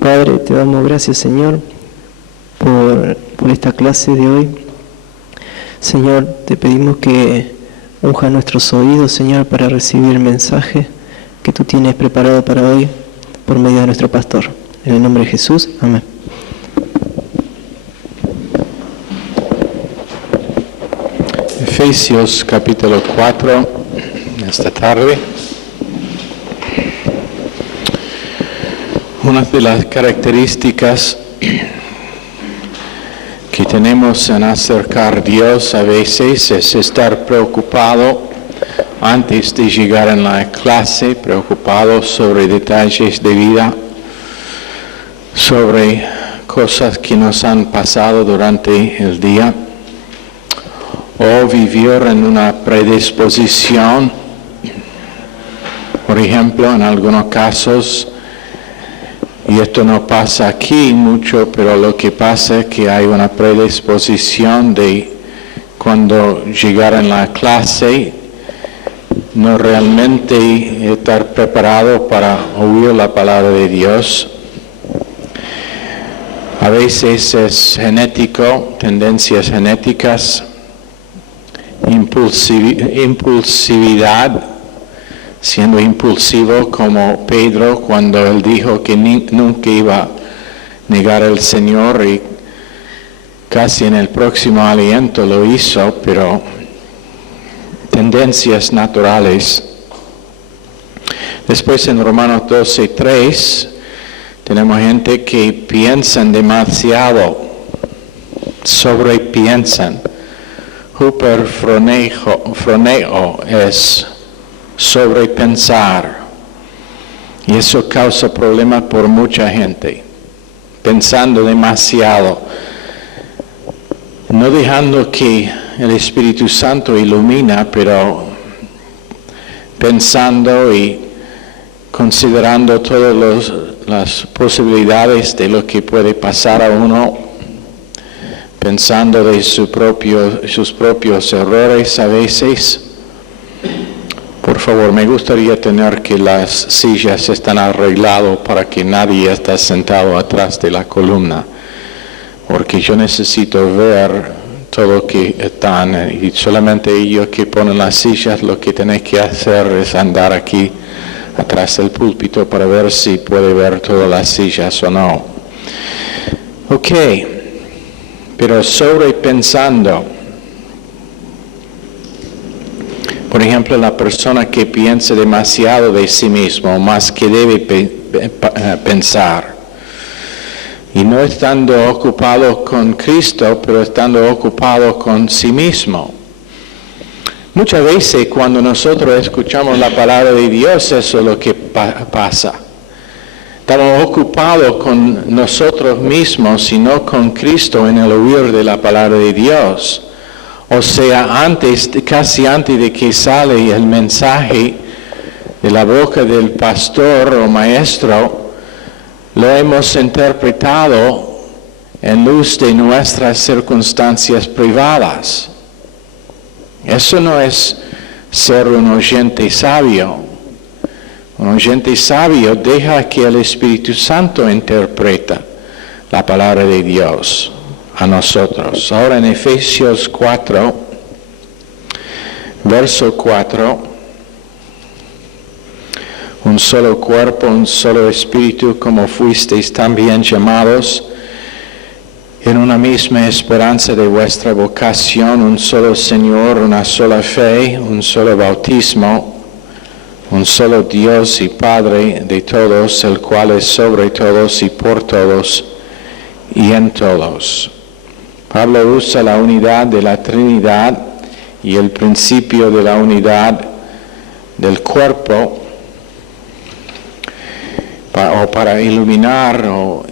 Padre, te damos gracias, Señor, por esta clase de hoy. Señor, te pedimos que unja nuestros oídos, Señor, para recibir el mensaje que tú tienes preparado para hoy por medio de nuestro pastor. En el nombre de Jesús, amén. Efesios capítulo 4, esta tarde. Una de las características que tenemos en acercar a Dios a veces es estar preocupado antes de llegar en la clase, preocupado sobre detalles de vida, sobre cosas que nos han pasado durante el día, o vivir en una predisposición. Por ejemplo, en algunos casos, y esto no pasa aquí mucho, pero lo que pasa es que hay una predisposición de cuando llegar en la clase, no realmente estar preparado para oír la palabra de Dios. A veces es genético, tendencias genéticas, impulsividad, siendo impulsivo como Pedro cuando él dijo que nunca iba a negar al Señor y casi en el próximo aliento lo hizo, pero tendencias naturales. Después en Romanos 12:3 tenemos gente que piensan demasiado, sobrepiensan. Huperfroneo es sobrepensar, y eso causa problemas por mucha gente, pensando demasiado, no dejando que el Espíritu Santo ilumina, pero pensando y considerando todas las posibilidades de lo que puede pasar a uno, pensando de sus propios errores a veces. Por favor, me gustaría tener que las sillas están arregladas para que nadie esté sentado atrás de la columna, porque yo necesito ver todo lo que están, y solamente ellos que ponen las sillas, lo que tenéis que hacer es andar aquí atrás del púlpito para ver si puede ver todas las sillas o no. Ok, pero sobrepensando. Por ejemplo, la persona que piensa demasiado de sí mismo, más que debe pensar, y no estando ocupado con Cristo, pero estando ocupado con sí mismo. Muchas veces cuando nosotros escuchamos la palabra de Dios, eso es lo que pasa. Estamos ocupados con nosotros mismos y no con Cristo en el oír de la palabra de Dios. O sea, casi antes de que sale el mensaje de la boca del pastor o maestro, lo hemos interpretado en luz de nuestras circunstancias privadas. Eso no es ser un oyente sabio. Un oyente sabio deja que el Espíritu Santo interpreta la palabra de Dios a nosotros. Ahora en Efesios 4, verso 4, un solo cuerpo, un solo espíritu, como fuisteis también llamados en una misma esperanza de vuestra vocación, un solo Señor, una sola fe, un solo bautismo, un solo Dios y Padre de todos, el cual es sobre todos y por todos y en todos. Pablo usa la unidad de la Trinidad y el principio de la unidad del cuerpo para iluminar o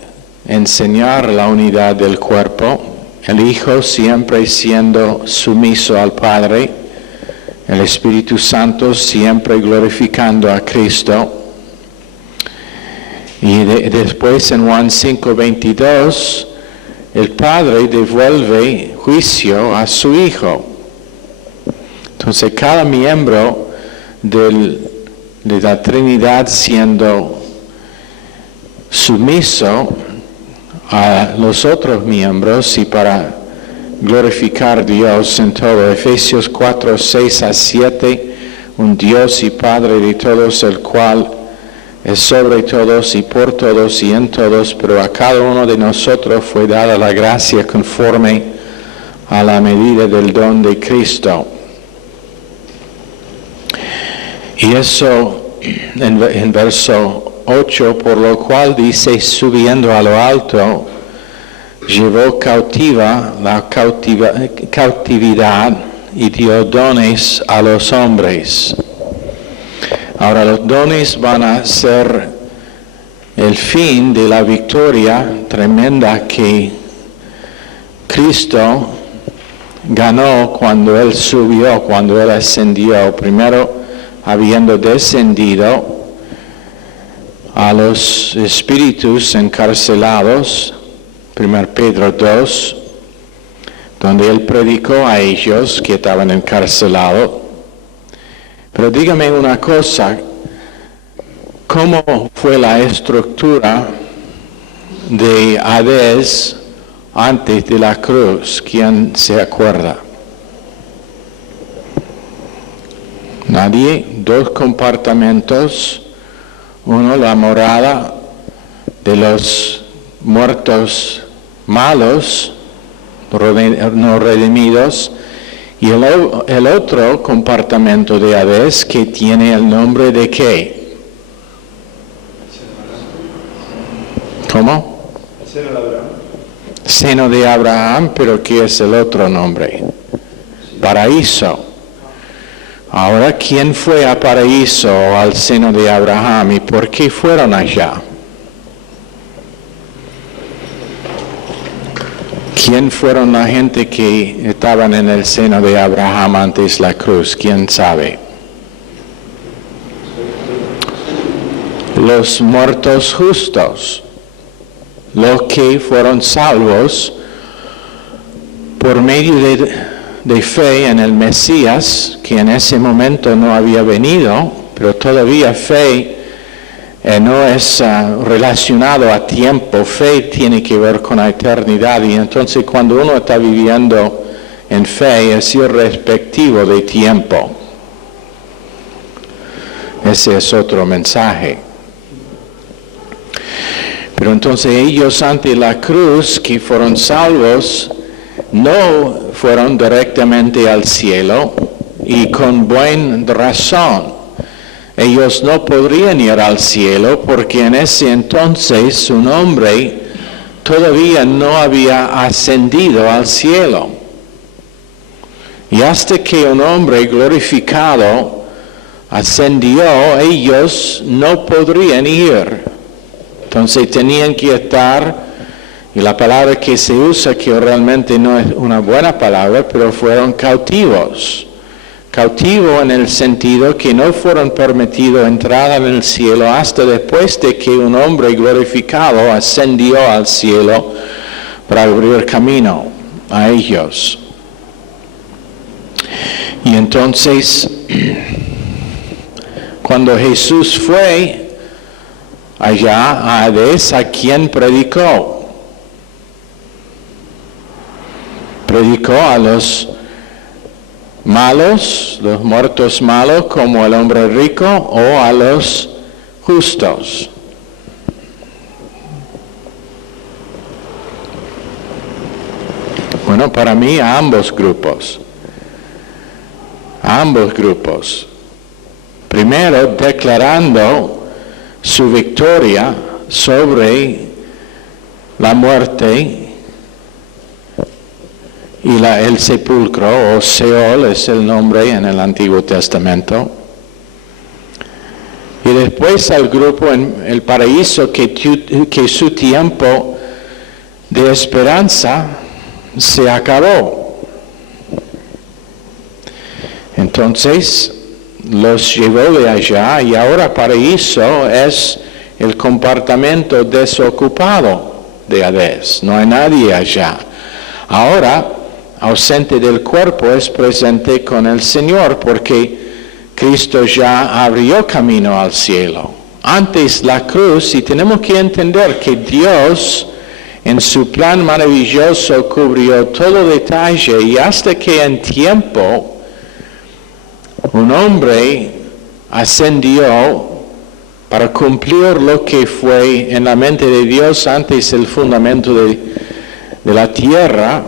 enseñar la unidad del cuerpo, el Hijo siempre siendo sumiso al Padre, el Espíritu Santo siempre glorificando a Cristo. Y después en Juan 5:22, el Padre devuelve juicio a su Hijo. Entonces cada miembro de la Trinidad siendo sumiso a los otros miembros y para glorificar a Dios en todo. Efesios 4:6-7, un Dios y Padre de todos, el cual es sobre todos y por todos y en todos, pero a cada uno de nosotros fue dada la gracia conforme a la medida del don de Cristo. Y eso en verso 8, por lo cual dice, subiendo a lo alto, llevó cautiva la cautividad y dio dones a los hombres. Ahora los dones van a ser el fin de la victoria tremenda que Cristo ganó cuando Él subió, cuando Él ascendió. Primero, habiendo descendido a los espíritus encarcelados, 1 Pedro 2, donde Él predicó a ellos que estaban encarcelados. Pero dígame una cosa, ¿cómo fue la estructura de Hades antes de la cruz? ¿Quién se acuerda? Nadie. 2 compartimentos. Uno, la morada de los muertos malos, no redimidos, y el otro compartimento de Hades que tiene el nombre de ¿qué? ¿Cómo? Seno de Abraham. Seno de Abraham, pero ¿qué es el otro nombre? Paraíso. Ahora, ¿quién fue a paraíso o al seno de Abraham y por qué fueron allá? ¿Quién fueron la gente que estaban en el seno de Abraham antes de la cruz? ¿Quién sabe? Los muertos justos, los que fueron salvos por medio de fe en el Mesías, que en ese momento no había venido, pero todavía fe no es relacionado a tiempo. Fe tiene que ver con la eternidad, y entonces cuando uno está viviendo en fe es irrespectivo de tiempo. Ese es otro mensaje. Pero entonces ellos ante la cruz que fueron salvos no fueron directamente al cielo, y con buena razón. Ellos no podrían ir al cielo porque en ese entonces un hombre todavía no había ascendido al cielo. Y hasta que un hombre glorificado ascendió, ellos no podrían ir. Entonces tenían que estar, y la palabra que se usa, que realmente no es una buena palabra, pero fueron cautivos. Cautivo en el sentido que no fueron permitidos entrar en el cielo hasta después de que un hombre glorificado ascendió al cielo para abrir camino a ellos. Y entonces, cuando Jesús fue allá a Hades, ¿a quién predicó? Predicó a los malos, los muertos malos, como el hombre rico, o a los justos. Bueno, para mí a ambos grupos. Primero, declarando su victoria sobre la muerte y el sepulcro, o Seol es el nombre en el Antiguo Testamento. Y después al grupo en el paraíso que su tiempo de esperanza se acabó. Entonces los llevó de allá y ahora paraíso es el compartimento desocupado de Hades. No hay nadie allá. Ahora, ausente del cuerpo, es presente con el Señor porque Cristo ya abrió camino al cielo. Antes la cruz, y tenemos que entender que Dios en su plan maravilloso cubrió todo detalle y hasta que en tiempo un hombre ascendió para cumplir lo que fue en la mente de Dios antes el fundamento de la tierra,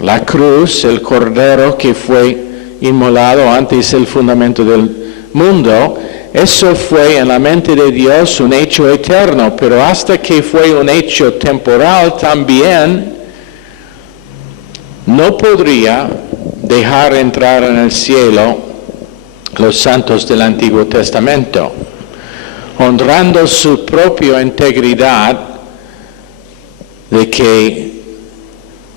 la cruz, el cordero que fue inmolado antes el fundamento del mundo. Eso fue en la mente de Dios un hecho eterno, pero hasta que fue un hecho temporal también, no podría dejar entrar en el cielo los santos del Antiguo Testamento, honrando su propia integridad de que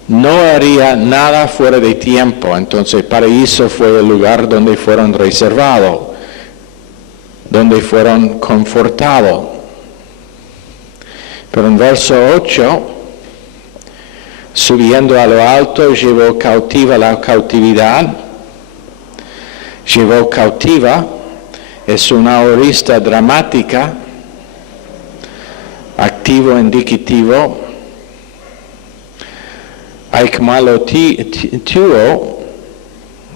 no haría nada fuera de tiempo. Entonces, paraíso fue el lugar donde fueron reservados, donde fueron confortados. Pero en verso 8, subiendo a lo alto, llevó cautiva la cautividad. Llevó cautiva es una aorista dramática, activo indicativo.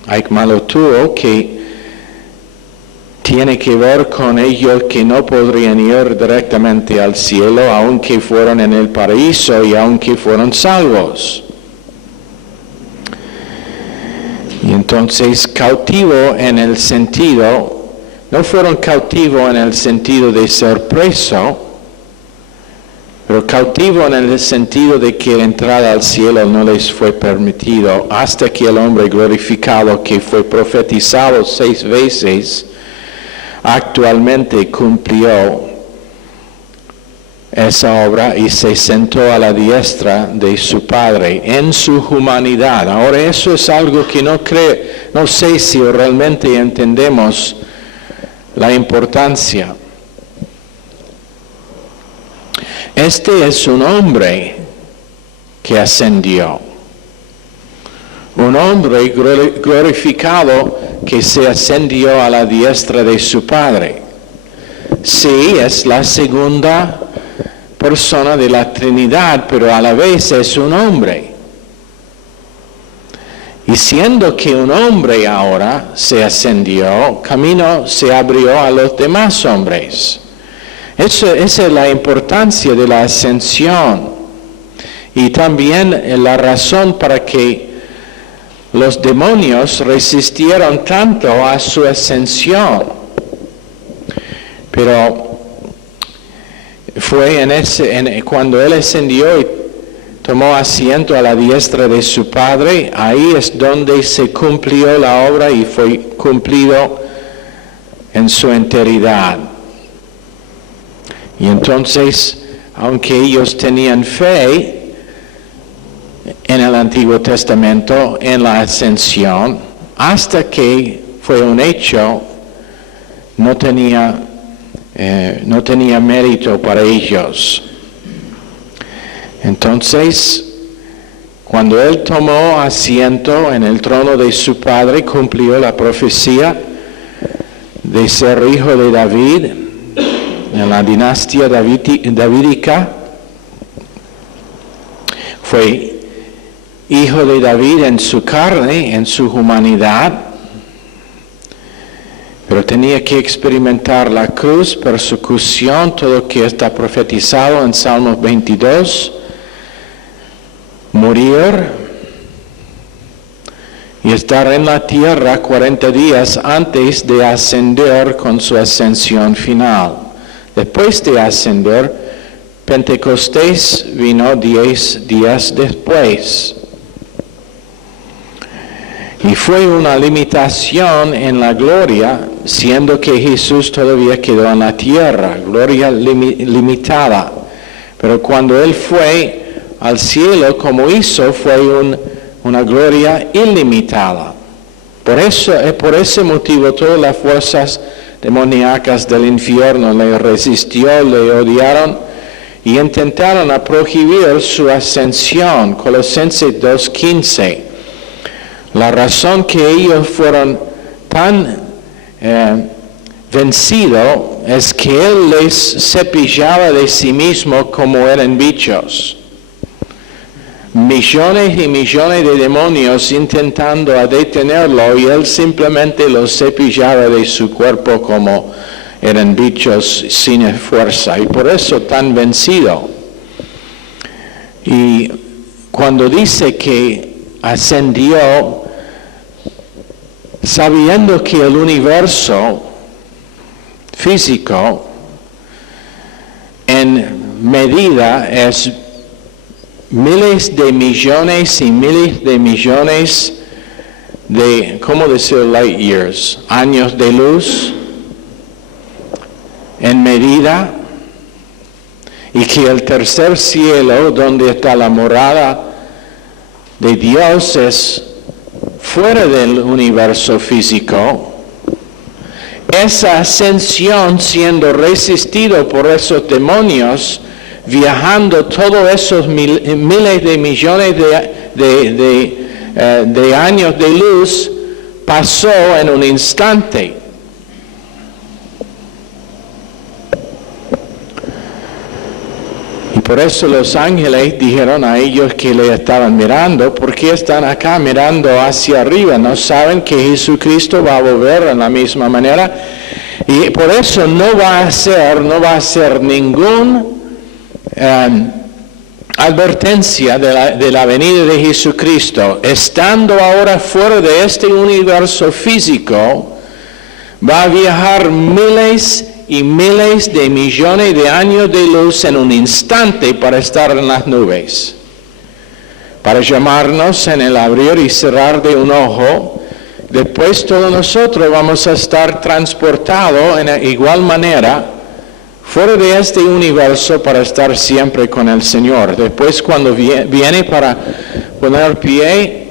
Aikmalotuo, que tiene que ver con ellos que no podrían ir directamente al cielo, aunque fueron en el paraíso y aunque fueron salvos. Y entonces cautivo en el sentido, no fueron cautivos en el sentido de ser preso, pero cautivo en el sentido de que la entrada al cielo no les fue permitido hasta que el hombre glorificado que fue profetizado 6 veces actualmente cumplió esa obra y se sentó a la diestra de su Padre en su humanidad. Ahora eso es algo que no sé si realmente entendemos la importancia. Este es un hombre que ascendió, un hombre glorificado que se ascendió a la diestra de su Padre. Sí, es la segunda persona de la Trinidad, pero a la vez es un hombre. Y siendo que un hombre ahora se ascendió, camino se abrió a los demás hombres. Esa es la importancia de la ascensión y también la razón para que los demonios resistieron tanto a su ascensión. Pero fue cuando él ascendió y tomó asiento a la diestra de su Padre, ahí es donde se cumplió la obra y fue cumplido en su enteridad. Y entonces, aunque ellos tenían fe en el Antiguo Testamento, en la ascensión, hasta que fue un hecho, no tenía mérito para ellos. Entonces, cuando él tomó asiento en el trono de su Padre, cumplió la profecía de ser hijo de David, en la dinastía davídica. Fue hijo de David en su carne, en su humanidad, pero tenía que experimentar la cruz, persecución, todo lo que está profetizado en Salmos 22, morir y estar en la tierra 40 días antes de ascender con su ascensión final. Después de ascender, Pentecostés vino 10 días después. Y fue una limitación en la gloria, siendo que Jesús todavía quedó en la tierra, gloria limitada. Pero cuando Él fue al cielo, como hizo, fue una gloria ilimitada. Por ese motivo, todas las fuerzas demoníacas del infierno le resistió, le odiaron y intentaron prohibir su ascensión. Colosenses 2:15. La razón que ellos fueron tan vencidos es que Él les cepillaba de sí mismo como eran bichos. Millones y millones de demonios intentando detenerlo y Él simplemente los cepillaba de su cuerpo como eran bichos sin fuerza y por eso tan vencido. Y cuando dice que ascendió, sabiendo que el universo físico en medida es miles de millones y miles de millones de, ¿cómo decir light years? Años de luz en medida, y que el tercer cielo, donde está la morada de Dios, es fuera del universo físico. Esa ascensión siendo resistido por esos demonios, viajando todos esos miles de millones de años de luz, pasó en un instante. Y por eso los ángeles dijeron a ellos que le estaban mirando, ¿por qué están acá mirando hacia arriba? ¿No saben que Jesucristo va a volver en la misma manera? Y por eso no va a ser ningún advertencia de la venida de Jesucristo. Estando ahora fuera de este universo físico, va a viajar miles y miles de millones de años de luz en un instante para estar en las nubes, para llamarnos en el abrir y cerrar de un ojo. Después todos nosotros vamos a estar transportados en igual manera fuera de este universo para estar siempre con el Señor. Después cuando viene para poner pie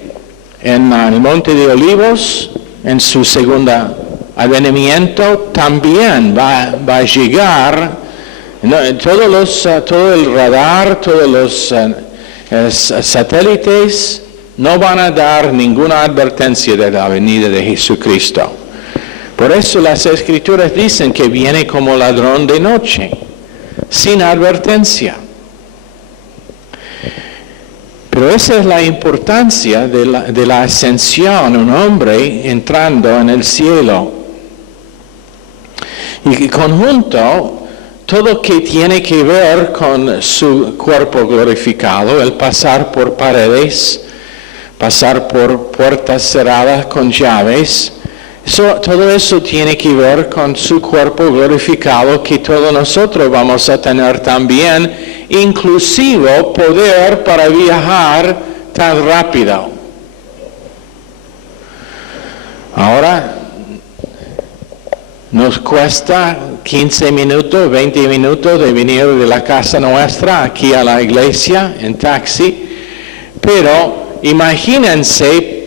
en el Monte de Olivos, en su segunda advenimiento, también va a llegar. Todo el radar, todos los satélites no van a dar ninguna advertencia de la venida de Jesucristo. Por eso las Escrituras dicen que viene como ladrón de noche, sin advertencia. Pero esa es la importancia de la ascensión, un hombre entrando en el cielo. Y conjunto, todo lo que tiene que ver con su cuerpo glorificado, el pasar por paredes, pasar por puertas cerradas con llaves, todo eso tiene que ver con su cuerpo glorificado que todos nosotros vamos a tener también, inclusive poder para viajar tan rápido. Ahora, nos cuesta 15 minutos, 20 minutos de venir de la casa nuestra aquí a la iglesia en taxi, pero imagínense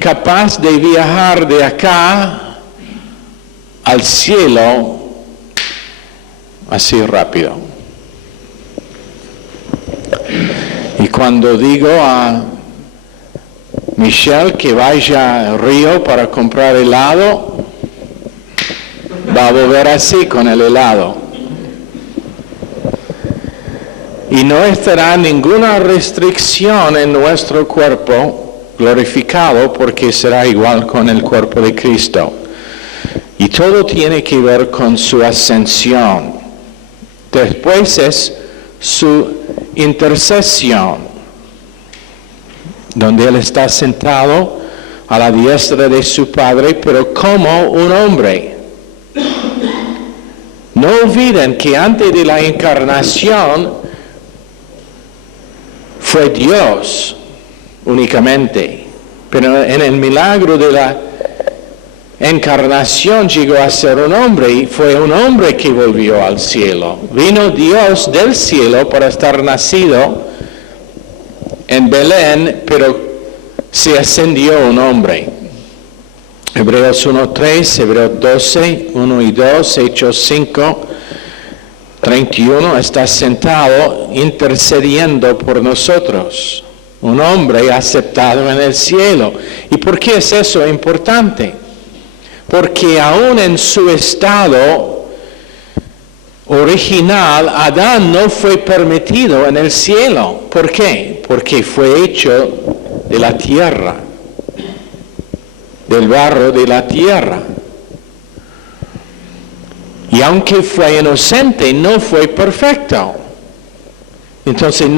capaz de viajar de acá al cielo así rápido. Y cuando digo a Michelle que vaya al río para comprar helado, va a volver así con el helado. Y no estará ninguna restricción en nuestro cuerpo glorificado porque será igual con el cuerpo de Cristo. Y todo tiene que ver con su ascensión. Después es su intercesión, donde Él está sentado a la diestra de su Padre, pero como un hombre. No olviden que antes de la encarnación fue Dios únicamente, pero en el milagro de la encarnación llegó a ser un hombre y fue un hombre que volvió al cielo. Vino Dios del cielo para estar nacido en Belén, pero se ascendió un hombre. Hebreos 1:3, Hebreos 12, 1 y 2, Hechos 5, 31, está sentado intercediendo por nosotros. Un hombre aceptado en el cielo. ¿Y por qué es eso importante? Porque aún en su estado original, Adán no fue permitido en el cielo. ¿Por qué? Porque fue hecho de la tierra, del barro de la tierra. Y aunque fue inocente, no fue perfecto. Entonces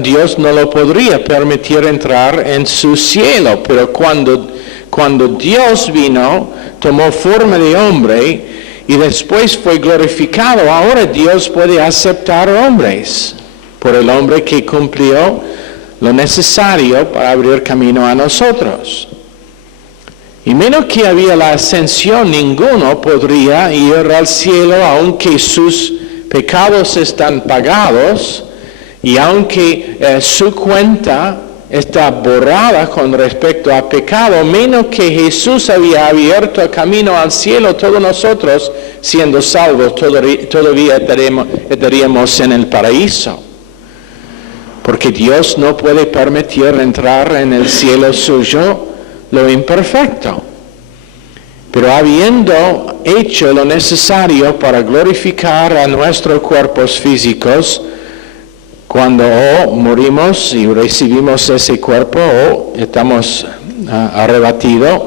Dios no lo podría permitir entrar en su cielo. Pero cuando Dios vino, tomó forma de hombre y después fue glorificado, ahora Dios puede aceptar hombres por el hombre que cumplió lo necesario para abrir camino a nosotros. Y menos que había la ascensión, ninguno podría ir al cielo aunque sus pecados están pagados y aunque su cuenta está borrada con respecto a pecado, menos que Jesús había abierto el camino al cielo, todos nosotros, siendo salvos, todavía estaríamos en el paraíso. Porque Dios no puede permitir entrar en el cielo suyo lo imperfecto. Pero habiendo hecho lo necesario para glorificar a nuestros cuerpos físicos, cuando morimos y recibimos ese cuerpo o estamos arrebatidos,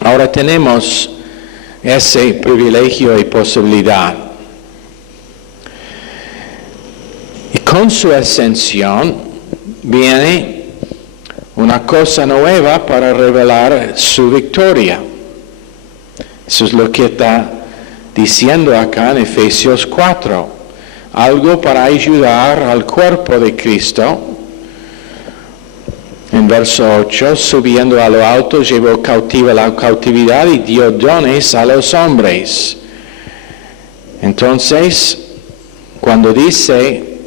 ahora tenemos ese privilegio y posibilidad. Y con su ascensión viene una cosa nueva para revelar su victoria. Eso es lo que está diciendo acá en Efesios 4. Algo para ayudar al cuerpo de Cristo. En verso 8, subiendo a lo alto, llevó cautiva la cautividad y dio dones a los hombres. Entonces, cuando dice,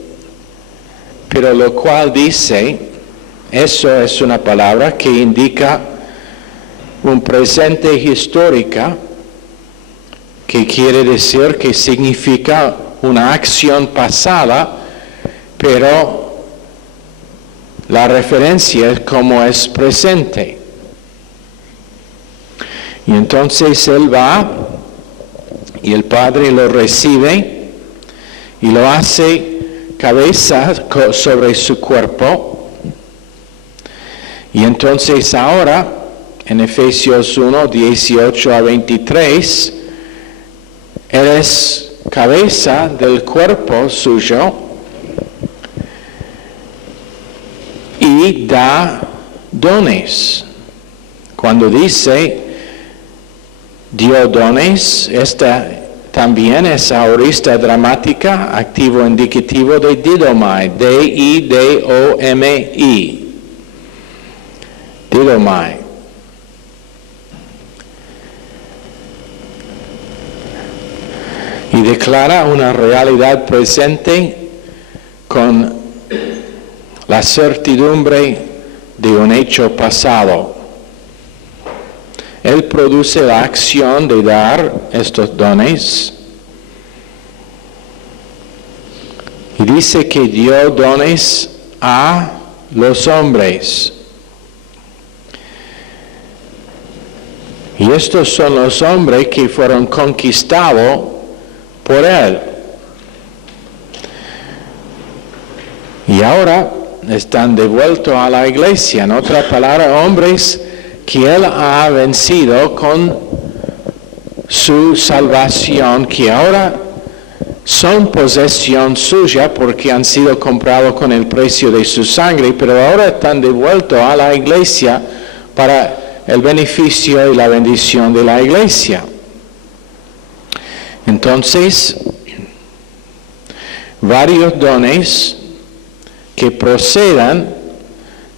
pero lo cual dice, eso es una palabra que indica un presente histórica, que quiere decir que significa una acción pasada, pero la referencia es como es presente. Y entonces él va y el Padre lo recibe y lo hace cabeza sobre su cuerpo. Y entonces ahora, en Efesios 1, 18 a 23, él es cabeza del cuerpo suyo y da dones. Cuando dice dio dones, esta también es aorista dramática, activo indicativo de didomai, D-I-D-O-M-I, didomai. Y declara una realidad presente con la certidumbre de un hecho pasado. Él produce la acción de dar estos dones. Y dice que dio dones a los hombres. Y estos son los hombres que fueron conquistados por él. Y ahora están devueltos a la iglesia. En otra palabra, hombres que él ha vencido con su salvación, que ahora son posesión suya porque han sido comprados con el precio de su sangre, pero ahora están devueltos a la iglesia para el beneficio y la bendición de la iglesia. Entonces, varios dones que procedan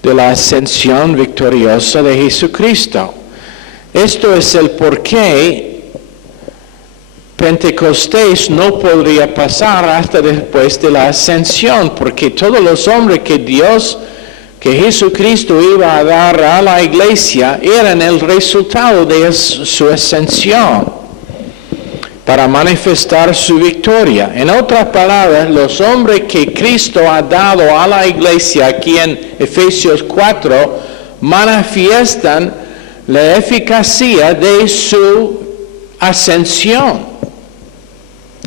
de la ascensión victoriosa de Jesucristo. Esto es el porqué Pentecostés no podría pasar hasta después de la ascensión, porque todos los hombres que Jesucristo iba a dar a la iglesia eran el resultado de su ascensión para manifestar su victoria. En otras palabras, los hombres que Cristo ha dado a la iglesia aquí en Efesios 4 manifiestan la eficacia de su ascensión.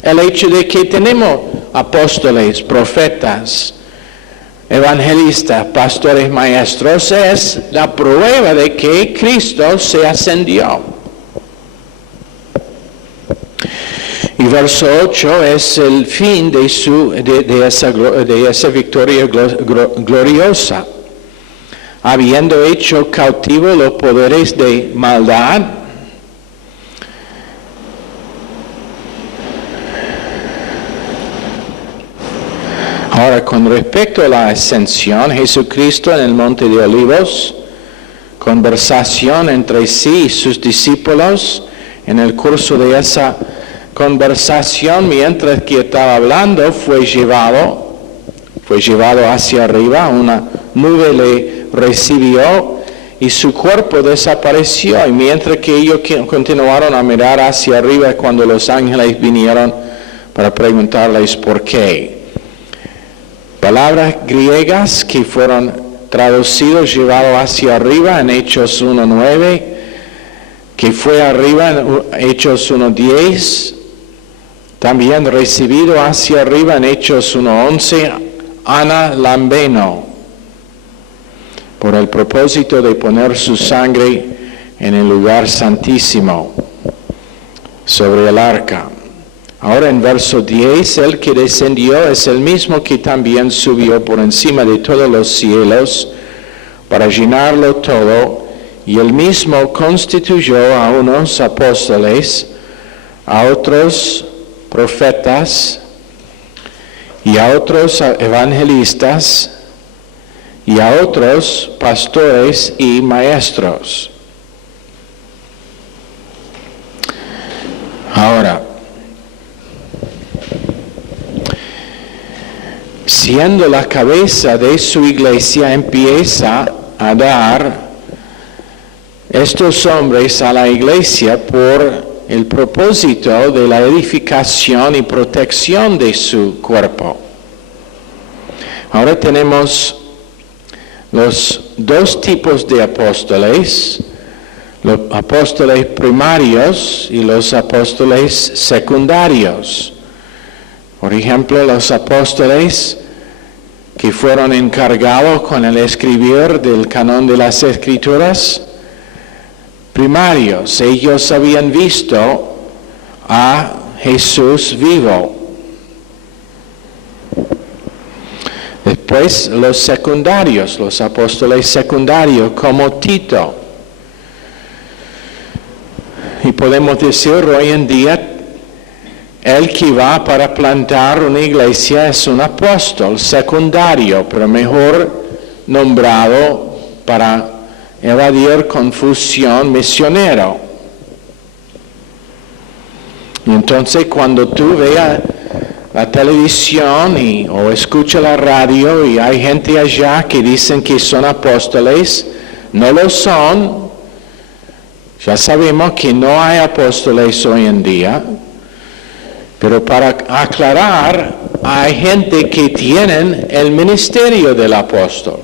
El hecho de que tenemos apóstoles, profetas, evangelistas, pastores, maestros, es la prueba de que Cristo se ascendió. Y verso 8 es el fin de esa victoria gloriosa. Habiendo hecho cautivo los poderes de maldad, ahora, con respecto a la ascensión, Jesucristo en el Monte de Olivos, conversación entre sí y sus discípulos, en el curso de esa conversación, mientras que estaba hablando, fue llevado hacia arriba, una nube le recibió y su cuerpo desapareció. Y mientras que ellos continuaron a mirar hacia arriba, cuando los ángeles vinieron para preguntarles por qué. Palabras griegas que fueron traducidos, llevado hacia arriba en Hechos 1:9, que fue arriba en Hechos 1:10, también recibido hacia arriba en Hechos 1:11, Ana Lambeno, por el propósito de poner su sangre en el lugar santísimo, sobre el arca. Ahora en verso 10, el que descendió es el mismo que también subió por encima de todos los cielos para llenarlo todo, y el mismo constituyó a unos apóstoles, a otros profetas, y a otros evangelistas, y a otros pastores y maestros. Ahora, siendo la cabeza de su iglesia, empieza a dar estos hombres a la iglesia por el propósito de la edificación y protección de su cuerpo. Ahora tenemos los dos tipos de apóstoles, los apóstoles primarios y los apóstoles secundarios. Por ejemplo, los apóstoles que fueron encargados con el escribir del canon de las Escrituras, primarios, ellos habían visto a Jesús vivo. Después los secundarios, los apóstoles secundarios como Tito. Y podemos decir hoy en día, el que va para plantar una iglesia es un apóstol secundario, pero mejor nombrado para evadir confusión, misionero. Y entonces cuando tú veas la televisión o escuchas la radio y hay gente allá que dicen que son apóstoles, no lo son. Ya sabemos que no hay apóstoles hoy en día. Pero para aclarar, hay gente que tienen el ministerio del apóstol.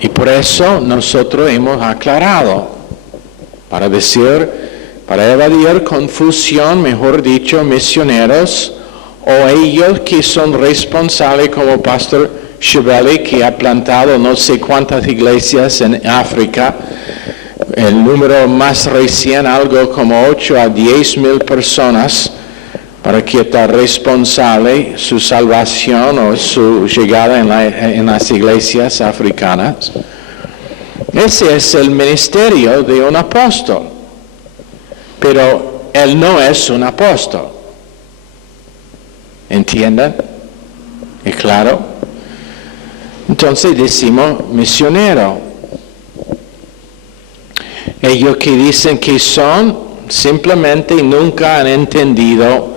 Y por eso nosotros hemos aclarado, para evadir confusión, mejor dicho, misioneros, o ellos que son responsables como Pastor Chevelle, que ha plantado no sé cuántas iglesias en África, el número más recién, algo como 8 a 10 mil personas para que está responsable su salvación o su llegada en las iglesias africanas. Ese es el ministerio de un apóstol, pero él no es un apóstol. ¿Entienden? ¿Es claro? Entonces decimos misionero. Ellos que dicen que son, simplemente nunca han entendido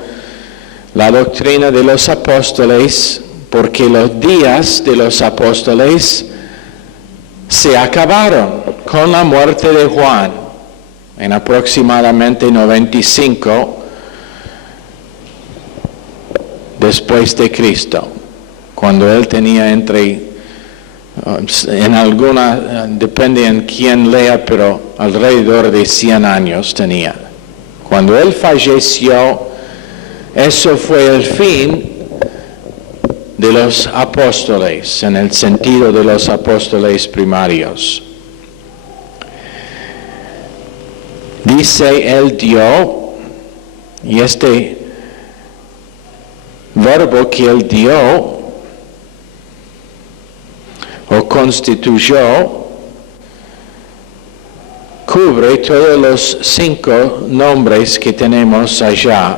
la doctrina de los apóstoles, porque los días de los apóstoles se acabaron con la muerte de Juan en aproximadamente 95 después de Cristo, cuando él tenía en alguna, depende en quién lea, pero alrededor de 100 años tenía. Cuando él falleció, eso fue el fin de los apóstoles, en el sentido de los apóstoles primarios. Dice, él dio, y este verbo que él dio, o constituyó, cubre todos los 5 nombres que tenemos allá.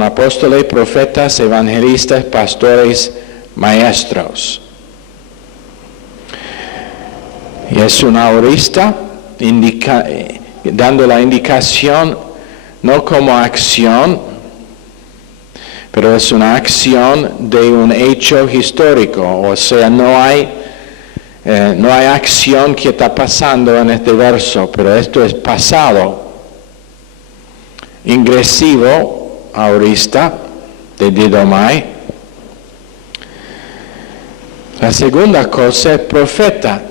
Apóstoles, profetas, evangelistas, pastores, maestros. Y es una aorista dando la indicación no como acción, pero es una acción de un hecho histórico, o sea, no hay acción que está pasando en este verso, pero esto es pasado. Ingresivo, aorista, de Didomai. La segunda cosa es profeta.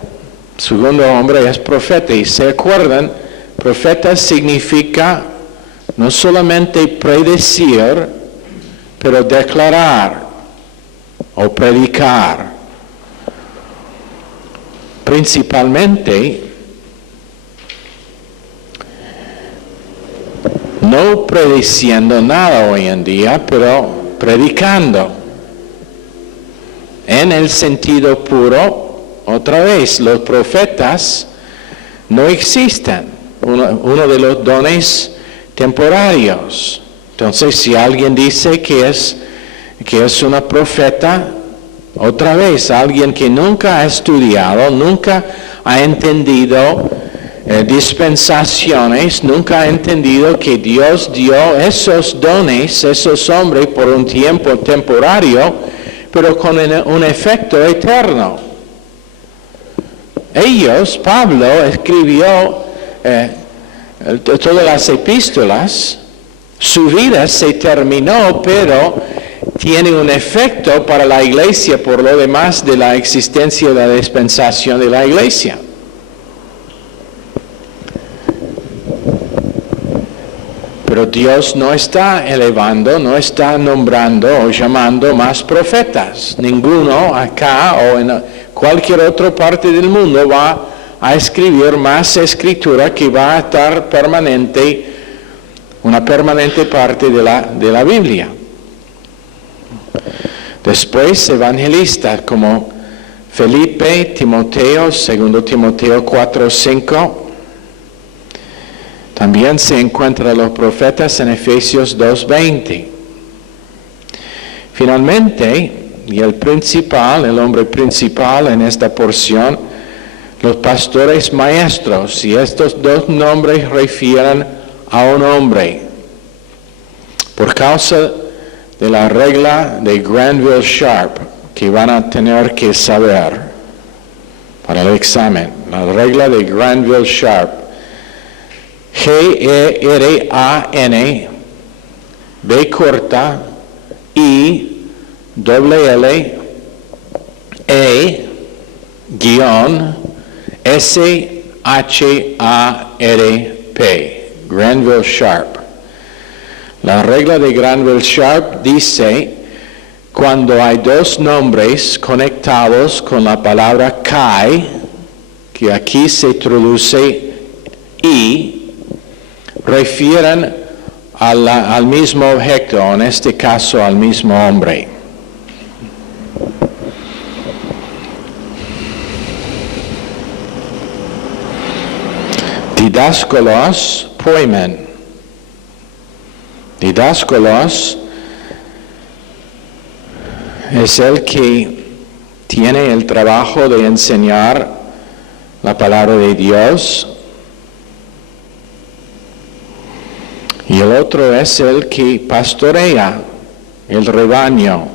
El segundo hombre es profeta. Y se acuerdan, profeta significa no solamente predecir, pero declarar o predicar. Principalmente, no prediciendo nada hoy en día, pero predicando. En el sentido puro, otra vez, los profetas no existen. Uno de los dones temporarios. Entonces, si alguien dice que es una profeta, otra vez, alguien que nunca ha estudiado, nunca ha entendido dispensaciones, nunca ha entendido que Dios dio esos dones, esos hombres por un tiempo temporario, pero con un efecto eterno. Pablo escribió todas las epístolas, su vida se terminó, pero tiene un efecto para la iglesia por lo demás de la existencia de la dispensación de la iglesia. Pero Dios no está elevando, no está nombrando o llamando más profetas. Ninguno acá o en cualquier otra parte del mundo va a escribir más escritura que va a estar una permanente parte de la Biblia. Después, evangelistas como Felipe, Timoteo, 2 Timoteo 4:5. También se encuentran los profetas en Efesios 2:20. Finalmente, y el hombre principal en esta porción, los pastores maestros, y estos 2 nombres refieren a un hombre. Por causa de la regla de Granville Sharp, que van a tener que saber para el examen, la regla de Granville Sharp. G-E-R-A-N, B corta, I-L-L, E-S-H-A-R-P, Granville Sharp. La regla de Granville Sharp dice, cuando hay 2 nombres conectados con la palabra kai, que aquí se introduce y refieren al mismo objeto, en este caso al mismo hombre. Didáscolos poimen. Didáscolos es el que tiene el trabajo de enseñar la palabra de Dios, y el otro es el que pastorea el rebaño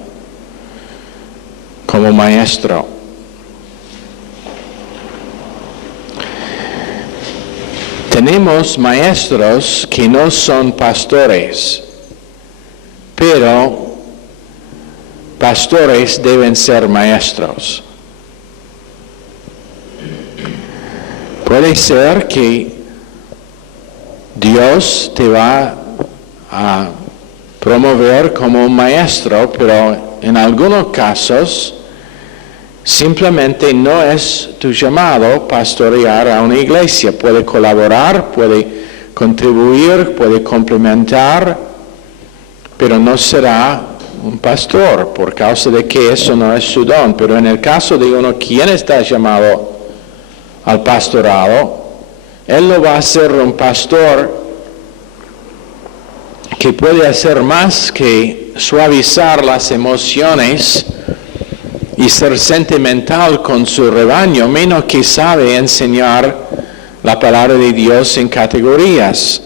como maestro. Tenemos maestros que no son pastores, pero pastores deben ser maestros. Puede ser que Dios te va a promover como un maestro, pero en algunos casos simplemente no es tu llamado pastorear a una iglesia. Puede colaborar, puede contribuir, puede complementar, pero no será un pastor, por causa de que eso no es su don. Pero en el caso de uno quien está llamado al pastorado, él no va a ser un pastor que puede hacer más que suavizar las emociones y ser sentimental con su rebaño, menos que sabe enseñar la palabra de Dios en categorías.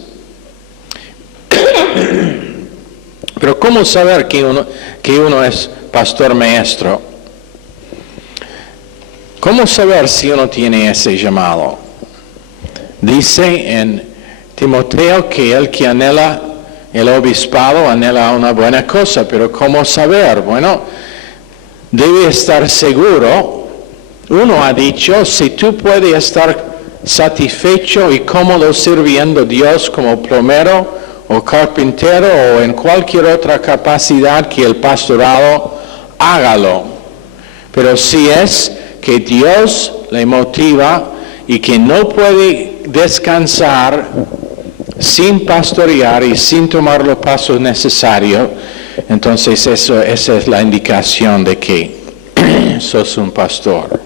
Pero ¿cómo saber que uno es pastor maestro? ¿Cómo saber si uno tiene ese llamado? Dice en Timoteo que el que anhela el obispado anhela una buena cosa, pero ¿cómo saber? Bueno, debe estar seguro. Uno ha dicho, si tú puedes estar satisfecho y cómodo sirviendo a Dios como plomero o carpintero o en cualquier otra capacidad que el pastorado, hágalo. Pero si es que Dios le motiva y que no puede descansar sin pastorear y sin tomar los pasos necesarios, entonces esa es la indicación de que sos un pastor.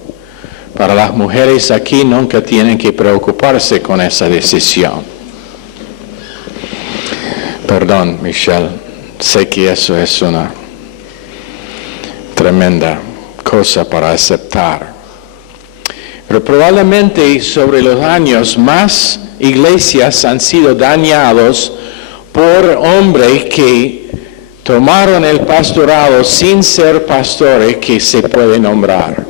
Para las mujeres aquí nunca tienen que preocuparse con esa decisión. Perdón, Michelle, sé que eso es una tremenda cosa para aceptar. Pero probablemente sobre los años más iglesias han sido dañados por hombres que tomaron el pastorado sin ser pastores que se puede nombrar.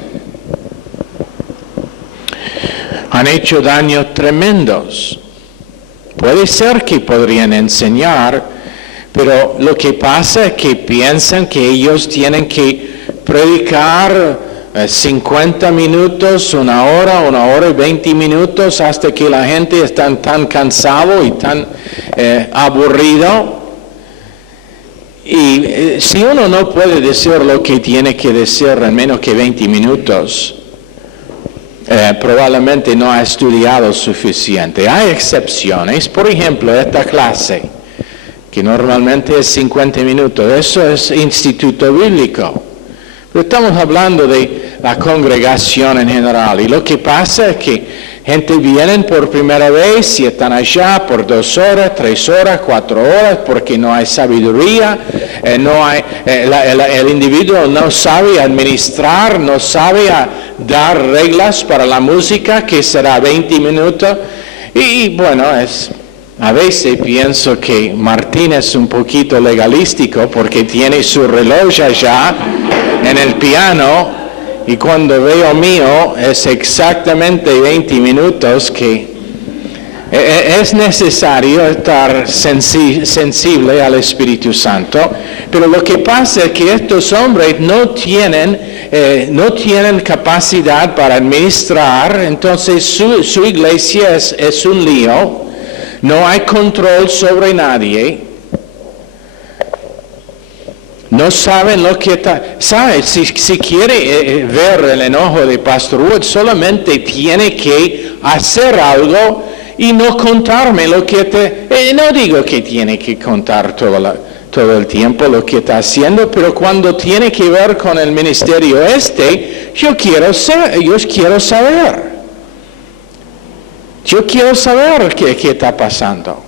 Han hecho daños tremendos. Puede ser que podrían enseñar, pero lo que pasa es que piensan que ellos tienen que predicar 50 minutos, una hora y 20 minutos, hasta que la gente está tan cansado y tan aburrido. Y si uno no puede decir lo que tiene que decir en menos que 20 minutos, probablemente no ha estudiado suficiente. Hay excepciones, por ejemplo, esta clase, que normalmente es 50 minutos, eso es instituto bíblico. Pero estamos hablando de la congregación en general, y lo que pasa es que gente viene por primera vez y están allá por 2 horas, 3 horas, 4 horas, porque no hay sabiduría, el individuo no sabe administrar, no sabe dar reglas para la música, que será 20 minutos, y bueno, a veces pienso que Martín es un poquito legalístico porque tiene su reloj allá en el piano, y cuando veo mío es exactamente 20 minutos, que es necesario estar sensible al Espíritu Santo. Pero lo que pasa es que estos hombres no tienen capacidad para administrar, entonces su iglesia es un lío, no hay control sobre nadie. No saben lo que está... ¿Sabe? Si quiere ver el enojo de Pastor Wood, solamente tiene que hacer algo y no contarme lo que no digo que tiene que contar todo el tiempo lo que está haciendo, pero cuando tiene que ver con el ministerio yo quiero saber. Yo quiero saber qué está pasando.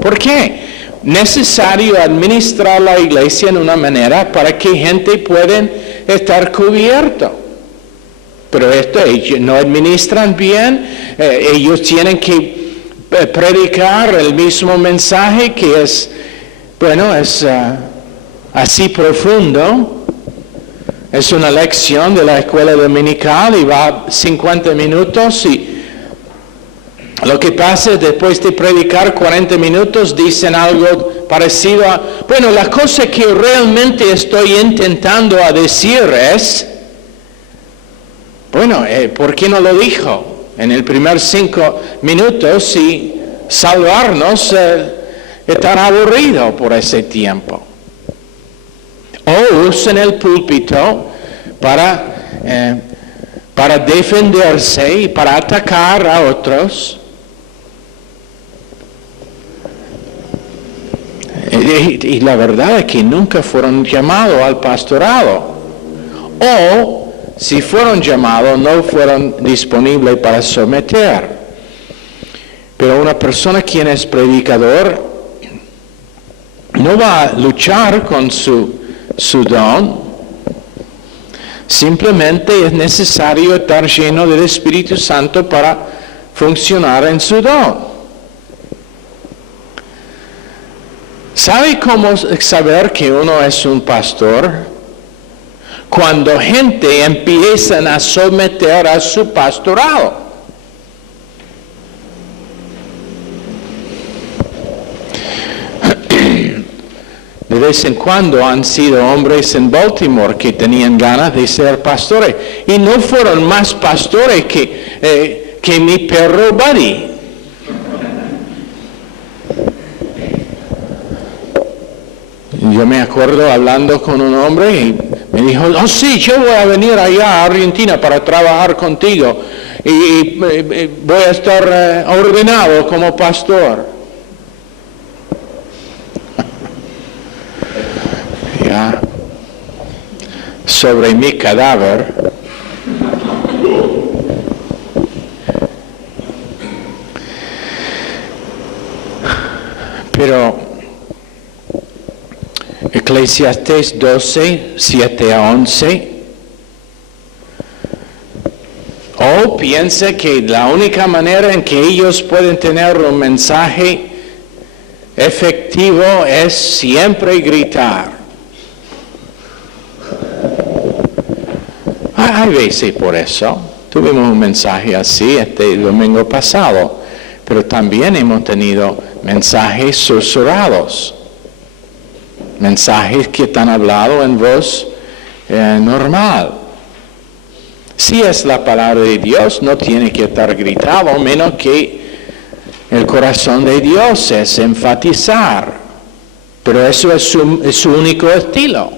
¿Por qué? Necesario administrar la iglesia en una manera para que gente pueda estar cubierto. Pero ellos no administran bien, ellos tienen que predicar el mismo mensaje que es así profundo. Es una lección de la escuela dominical y va 50 minutos y lo que pasa es después de predicar 40 minutos dicen algo parecido a, la cosa que realmente estoy intentando decir es, ¿por qué no lo dijo en el primer 5 minutos y salvarnos estar aburrido por ese tiempo? O usan el púlpito para defenderse y para atacar a otros. Y la verdad es que nunca fueron llamados al pastorado. O si fueron llamados, no fueron disponibles para someter. Pero una persona quien es predicador no va a luchar con su don. Simplemente es necesario estar lleno del Espíritu Santo para funcionar en su don. ¿Sabe cómo saber que uno es un pastor? Cuando gente empiezan a someter a su pastorado. De vez en cuando han sido hombres en Baltimore que tenían ganas de ser pastores y no fueron más pastores que mi perro Buddy. Yo me acuerdo hablando con un hombre y me dijo, sí, yo voy a venir allá a Argentina para trabajar contigo y voy a estar ordenado como pastor. Ya, sobre mi cadáver. Pero Eclesiastés 12, 7 a 11. O piensa que la única manera en que ellos pueden tener un mensaje efectivo es siempre gritar. Hay veces por eso. Tuvimos un mensaje así este domingo pasado, pero también hemos tenido mensajes susurrados. Mensajes que están hablados en voz normal. Si es la palabra de Dios, no tiene que estar gritado, menos que el corazón de Dios es enfatizar. Pero eso es su único estilo.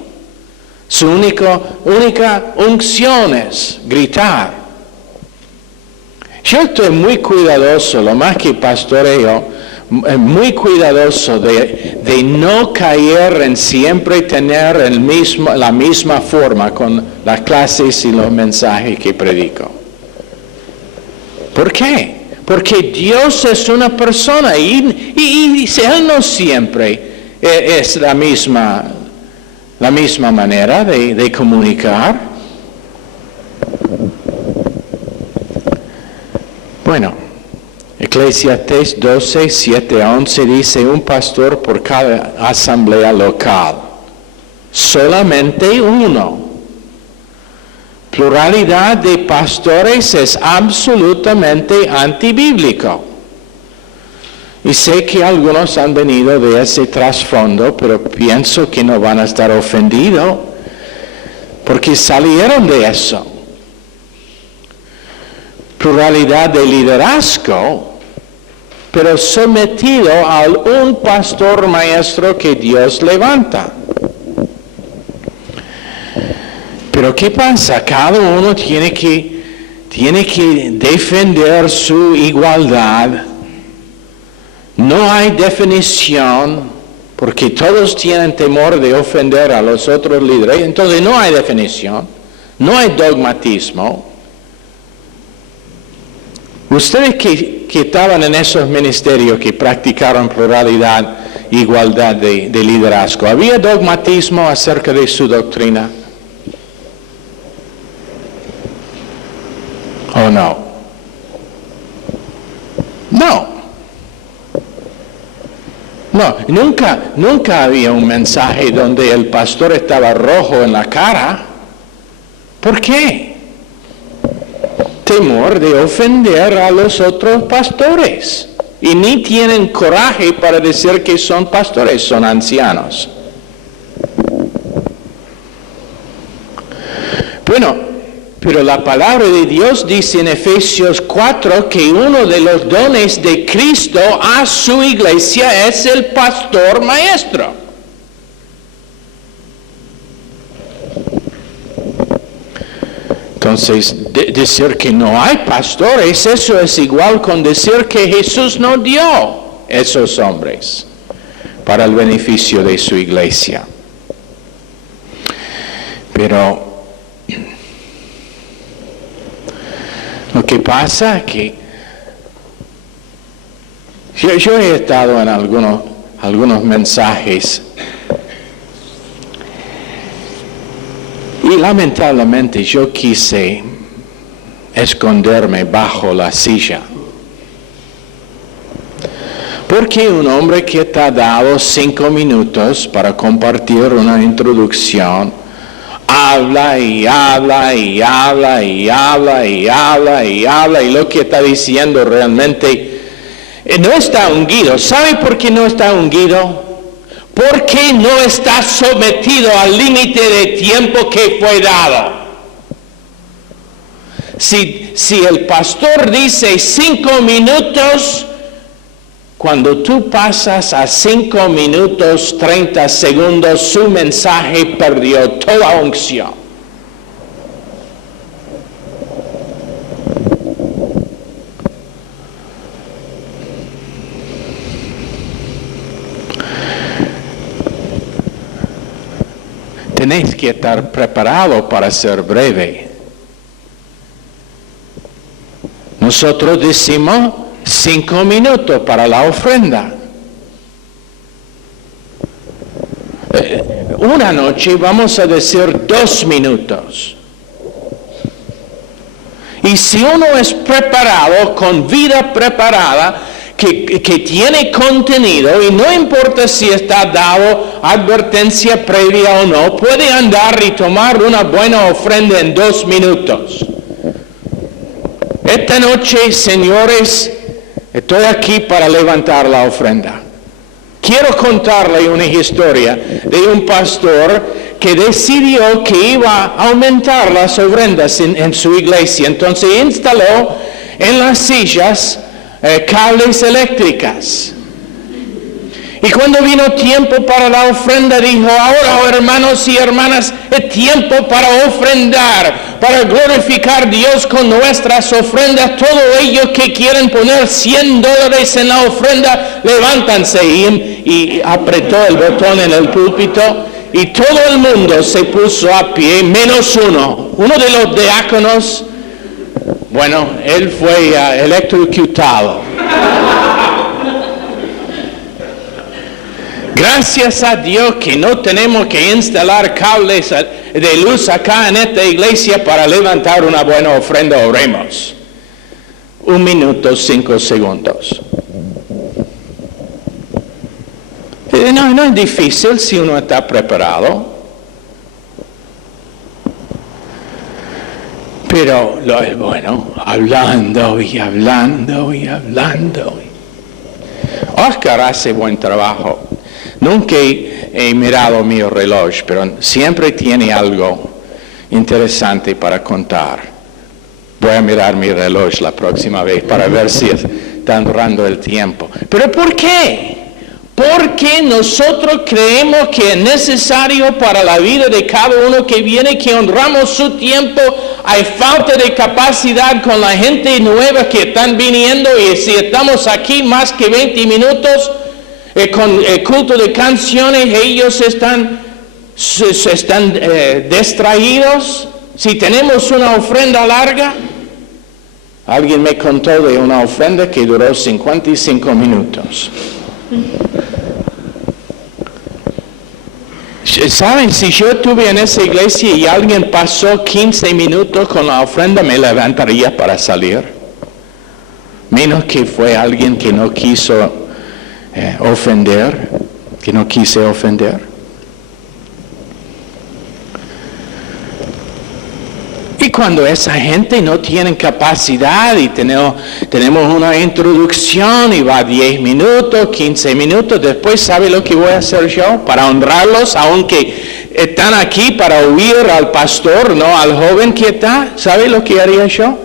Su única unción es gritar. Yo estoy muy cuidadoso, lo más que pastoreo, muy cuidadoso de no caer en siempre tener la misma forma con las clases y los mensajes que predico. ¿Por qué? Porque Dios es una persona y Él no siempre es la misma manera de comunicar. Bueno, Eclesiastés 12, 7 a 11 dice, un pastor por cada asamblea local, solamente uno. Pluralidad de pastores es absolutamente antibíblico. Y sé que algunos han venido de ese trasfondo, pero pienso que no van a estar ofendidos, porque salieron de eso. Pluralidad de liderazgo, pero sometido a un pastor maestro que Dios levanta. Pero ¿qué pasa? Cada uno tiene que defender su igualdad. No hay definición, porque todos tienen temor de ofender a los otros líderes. Entonces no hay definición, no hay dogmatismo. Ustedes que estaban en esos ministerios que practicaron pluralidad, igualdad de liderazgo, ¿había dogmatismo acerca de su doctrina? ¿O no? No, nunca había un mensaje donde el pastor estaba rojo en la cara. ¿Por qué? Temor de ofender a los otros pastores. Y ni tienen coraje para decir que son pastores, son ancianos. Bueno, pero la palabra de Dios dice en Efesios 4 que uno de los dones de Cristo a su iglesia es el pastor maestro. Entonces, decir que no hay pastores, eso es igual con decir que Jesús no dio esos hombres para el beneficio de su iglesia. Pero lo que pasa es que yo he estado en algunos mensajes y lamentablemente yo quise esconderme bajo la silla. Porque un hombre que te ha dado 5 minutos para compartir una introducción, habla y habla y habla y habla y habla y habla, y lo que está diciendo realmente no está ungido. ¿Sabe por qué no está ungido? Porque no está sometido al límite de tiempo que fue dado. Si el pastor dice 5 minutos, cuando tú pasas a 5 minutos 30 segundos, su mensaje perdió toda unción. Tenéis que estar preparado para ser breve. Nosotros decimos 5 minutos para la ofrenda. Una noche vamos a decir 2 minutos. Y si uno es preparado, con vida preparada, que tiene contenido, y no importa si está dado advertencia previa o no, puede andar y tomar una buena ofrenda en 2 minutos. Esta noche, señores, estoy aquí para levantar la ofrenda. Quiero contarle una historia de un pastor que decidió que iba a aumentar las ofrendas en su iglesia. Entonces instaló en las sillas cables eléctricas. Y cuando vino tiempo para la ofrenda, dijo: ahora, hermanos y hermanas, es tiempo para ofrendar, para glorificar a Dios con nuestras ofrendas. Todos ellos que quieren poner $100 en la ofrenda, levántanse. Y apretó el botón en el púlpito, y todo el mundo se puso a pie, menos uno de los diáconos. Bueno, él fue electrocutado. Gracias a Dios que no tenemos que instalar cables de luz acá en esta iglesia para levantar una buena ofrenda. Oremos. 1 minuto 5 segundos. No es difícil si uno está preparado. Pero hablando y hablando y hablando. Oscar hace buen trabajo. Nunca he mirado mi reloj, pero siempre tiene algo interesante para contar. Voy a mirar mi reloj la próxima vez para ver si está honrando el tiempo. ¿Pero por qué? porque nosotros creemos que es necesario para la vida de cada uno que viene, que honramos su tiempo. Hay falta de capacidad con la gente nueva que están viniendo, y si estamos aquí más que 20 minutos con el culto de canciones, ellos están distraídos. Si tenemos una ofrenda larga, alguien me contó de una ofrenda que duró 55 minutos. ¿Saben? Si yo estuve en esa iglesia y alguien pasó 15 minutos con la ofrenda, me levantaría para salir. Menos que fue alguien que no quiso ofender, que no quise ofender. Y cuando esa gente no tiene capacidad y tenemos una introducción y va 10 minutos, 15 minutos, después, ¿sabe lo que voy a hacer yo? Para honrarlos, aunque están aquí para oír al pastor, no al joven que está, ¿sabe lo que haría yo?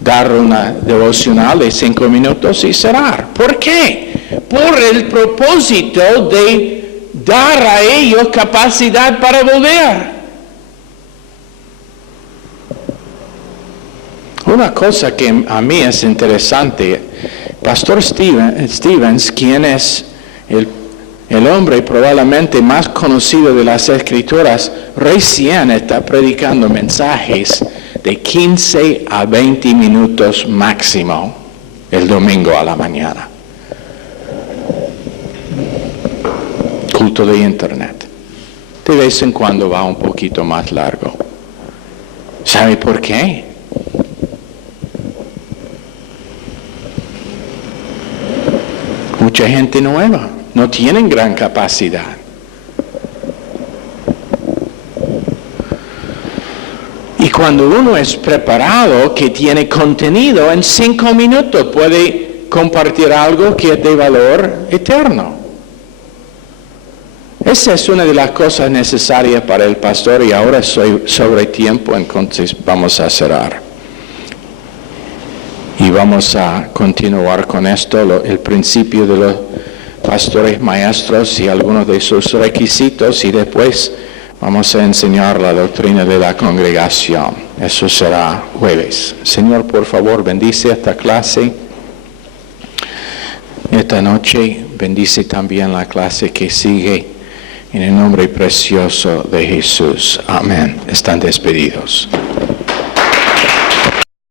Dar una devocional de 5 minutos y cerrar. ¿Por qué? Por el propósito de dar a ellos capacidad para volver. Una cosa que a mí es interesante, Pastor Stevens, quien es el hombre probablemente más conocido de las Escrituras, recién está predicando mensajes de 15 a 20 minutos máximo el domingo a la mañana. Culto de internet. De vez en cuando va un poquito más largo. ¿Sabe por qué? Mucha gente nueva, no tienen gran capacidad. Y cuando uno es preparado, que tiene contenido, en 5 minutos puede compartir algo que es de valor eterno. Esa es una de las cosas necesarias para el pastor, y ahora soy sobre tiempo, entonces vamos a cerrar. Y vamos a continuar con esto, el principio de los pastores maestros y algunos de sus requisitos, y después vamos a enseñar la doctrina de la congregación. Eso será jueves. Señor, por favor, bendice esta clase. Esta noche bendice también la clase que sigue, en el nombre precioso de Jesús. Amén. Están despedidos.